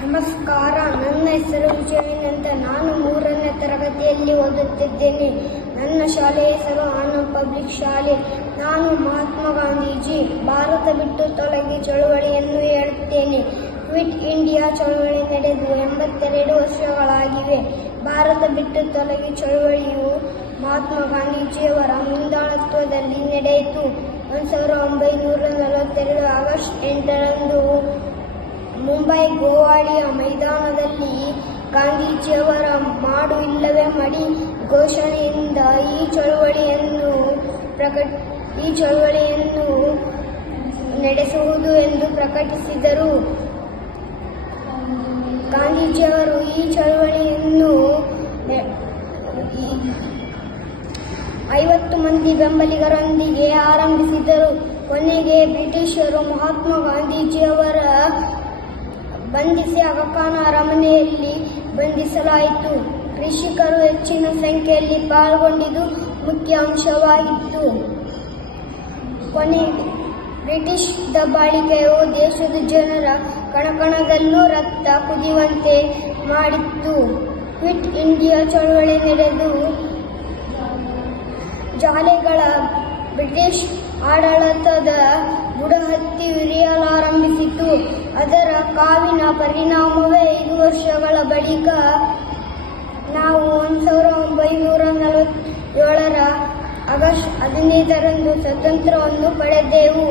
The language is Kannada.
ನಮಸ್ಕಾರ, ನನ್ನ ಹೆಸರು ವಿಜಯನ್ ಅಂತ. ನಾನು 3ನೇ ತರಗತಿಯಲ್ಲಿ ಓದುತ್ತಿದ್ದೇನೆ. ನನ್ನ ಶಾಲೆಯ ಹೆಸರು ಆನಂದ್ ಪಬ್ಲಿಕ್ ಶಾಲೆ. ನಾನು ಮಹಾತ್ಮ ಗಾಂಧೀಜಿ ಭಾರತ ಬಿಟ್ಟು ತೊಲಗಿ ಚಳುವಳಿಯನ್ನು ಹೇಳುತ್ತೇನೆ. ಕ್ವಿಟ್ ಇಂಡಿಯಾ ಚಳುವಳಿ ನಡೆದು 82 ವರ್ಷಗಳಾಗಿವೆ. ಭಾರತ ಬಿಟ್ಟು ತೊಲಗಿ ಚಳುವಳಿಯು ಮಹಾತ್ಮ ಗಾಂಧೀಜಿಯವರ ಮುಂದಾಳತ್ವದಲ್ಲಿ ನಡೆಯಿತು. 1942 ಆಗಸ್ಟ್ 8ರಂದು ಮುಂಬೈ ಗೋವಾಳಿಯ ಮೈದಾನದಲ್ಲಿ ಗಾಂಧೀಜಿಯವರ ಮಾಡು ಇಲ್ಲವೇ ಮಡಿ ಘೋಷಣೆಯಿಂದ ಈ ಚಳುವಳಿಯನ್ನು ನಡೆಸುವುದು ಎಂದು ಪ್ರಕಟಿಸಿದರು. ಗಾಂಧೀಜಿಯವರು ಈ ಚಳುವಳಿಯನ್ನು 50 ಮಂದಿ ಬೆಂಬಲಿಗರೊಂದಿಗೆ ಆರಂಭಿಸಿದರು. ಕೊನೆಗೆ ಬ್ರಿಟಿಷರು ಮಹಾತ್ಮ ಗಾಂಧೀಜಿಯವರ ಬಂಧಿಸಿ ಅಗಖಾನ ಅರಮನೆಯಲ್ಲಿ ಬಂಧಿಸಲಾಯಿತು. ಕೃಷಿಕರು ಹೆಚ್ಚಿನ ಸಂಖ್ಯೆಯಲ್ಲಿ ಪಾಲ್ಗೊಂಡಿದ್ದು ಮುಖ್ಯ ಅಂಶವಾಗಿತ್ತು. ಕೊನೆಗೆ ಬ್ರಿಟಿಷ್ ದಬ್ಬಾಳಿಕೆಯು ದೇಶದ ಜನರ ಕಣಕಣದಲ್ಲೂ ರಕ್ತ ಕುದಿಯುವಂತೆ ಮಾಡಿತ್ತು. ಕ್ವಿಟ್ ಇಂಡಿಯಾ ಚಳವಳಿ ನಡೆದು ಜಾಲೆಗಳ ಬ್ರಿಟಿಷ್ ಆಡಳಿತದ ಬುಡಹತ್ತಿ ಉರಿಯಲಾರಂಭಿಸಿತು. ಅದರ ಕಾವಿನ ಪರಿಣಾಮವೇ 5 ವರ್ಷಗಳ ಬಳಿಕ ನಾವು 1947ರ ಆಗಸ್ಟ್ 15ರಂದು ಸ್ವಾತಂತ್ರ್ಯವನ್ನು ಪಡೆದೆವು.